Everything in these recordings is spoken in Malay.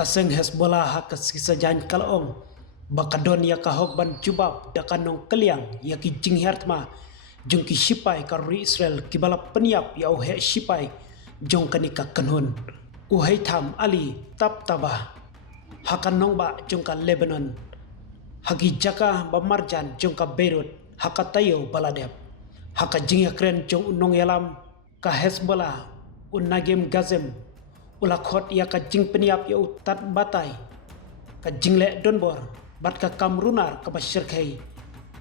kaseng Hezbollah hakas kisajan kalong bakadon ya kahok ban jubab dakanong kaliang ya ki jinghertma jong ki sipai karri Israel kibala peniap ya uhe sipai jong kanika kanhun uhai tham ali tap tabah hakan nongba jong ka Lebanon hagi jaka bamarjan jong ka Beirut hakatayo baladep haka jingya kren jong unong yalam ka Hezbollah unagem gazem ulakot ya ka jing peniap ya utat batai ka jingle donbor bat ka kamrunar ka basyirkai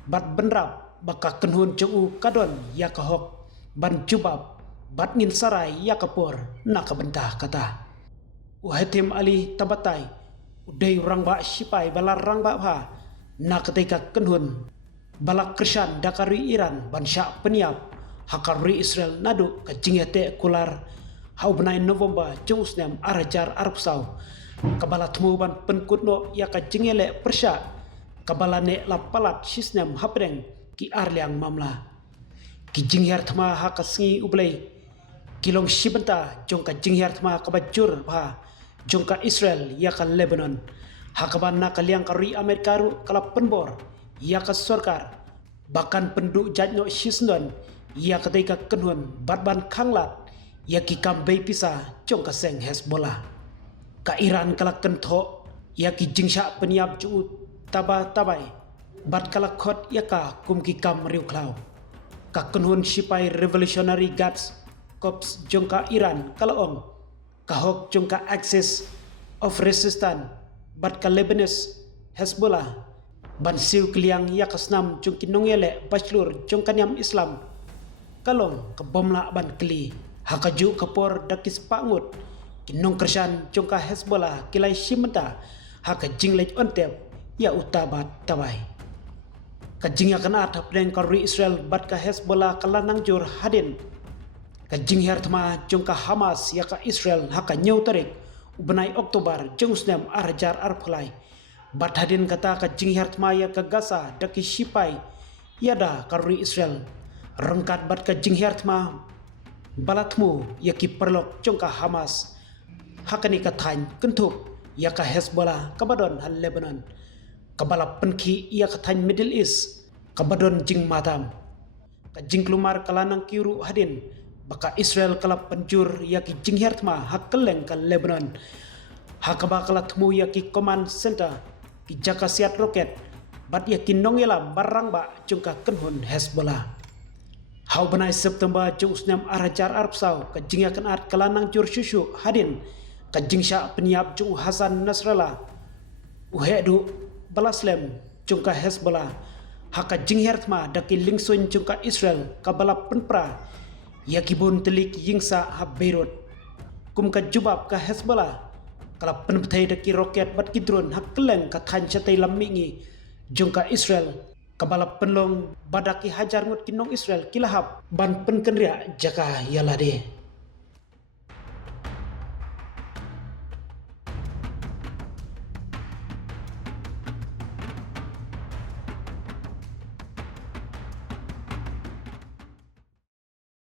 bat benrap baka kenhun jong kadon ya ka hok ban jubab bat ngin sarai ya kapor na ka bentah kata uhatim ali tabatai udai urang ba sipai balar rang ba ha na ketika kenhun balak krisyan dakari Iran ban syak peniap hakari Israel nadu ka jingete kular hau benai November jungsnem arajar arpsau kabala temu ban penkutno ya ka jingele persya kabala ne lapalat sisnem hapdeng ki arliang mamla ki jingher thma ha kasngi ublei kilong sibenta jong ka jingher thma ka bajur ba jong ka Israel ya ka Lebanon hakaban na kaliang kari Amerika ru kala penbor ya ka sorkar bahkan penduk jatno sisnon ya ketika kenhun batban khanglat ya ki kambei pisa jong ka seng Hezbollah ka Iran kala kentho ya ki jingsha peniap ju taba tabai bat kala khot ya ka kum ki kam riu klau ka kenhun sipai Revolutionary Guards Corps jong ka Iran kala ong ka hok jong ka Axis of Resistance bat ka Lebanese Hezbollah ban siu kliang ya kasnam jong ki nongele bachelor jong kaniam Islam kalong ka bomla ban kli hakaju kapor dakis pangut kinong kersan jong ka Hezbollah kilai simenta haka jinglej ontep ya utabat tabai ka jingya kana atap deng kari Israel bat ka Hezbollah kalanang jur hadin ka jingher thma jong ka Hamas ya ka Israel haka nyau tarik ubenai Oktober jong snem arajar arphlai bat hadin kata ka jingher thma ya ka Gaza daki sipai yada kari Israel rengkat bat ka jingher thma balatmu ya ki perlok jong ka Hamas hakani ka thain kentuk ya ka Hezbollah kabadon hal Lebanon kabala penki ya ka thain Middle East kabadon jing matam ka jing klumar kalanang kiru hadin baka Israel kala penjur ya ki jing hertma hakeleng ka Lebanon hakaba kala tmu ya ki command center ki jaka siat roket bat ya ki nongela barang ba jong ka kenhun Hezbollah hau benai September jong usnam arajar arpsau ka jingya kan art kalanang jur susu hadin ka jingsha peniap jong Hasan Nasrallah uhedu balaslem jong ka Hezbollah haka jinghertma daki lingsun jong ka Israel ka bala penpra ya kibun telik yingsa ha Beirut kum ka jubab ka Hezbollah kala penpthai daki roket bat ki drone hak keleng ka than chatai lamingi jong ka Israel kabala penlong badaki hajar ngut kinong Israel kilahap ban penkenria jaka yalade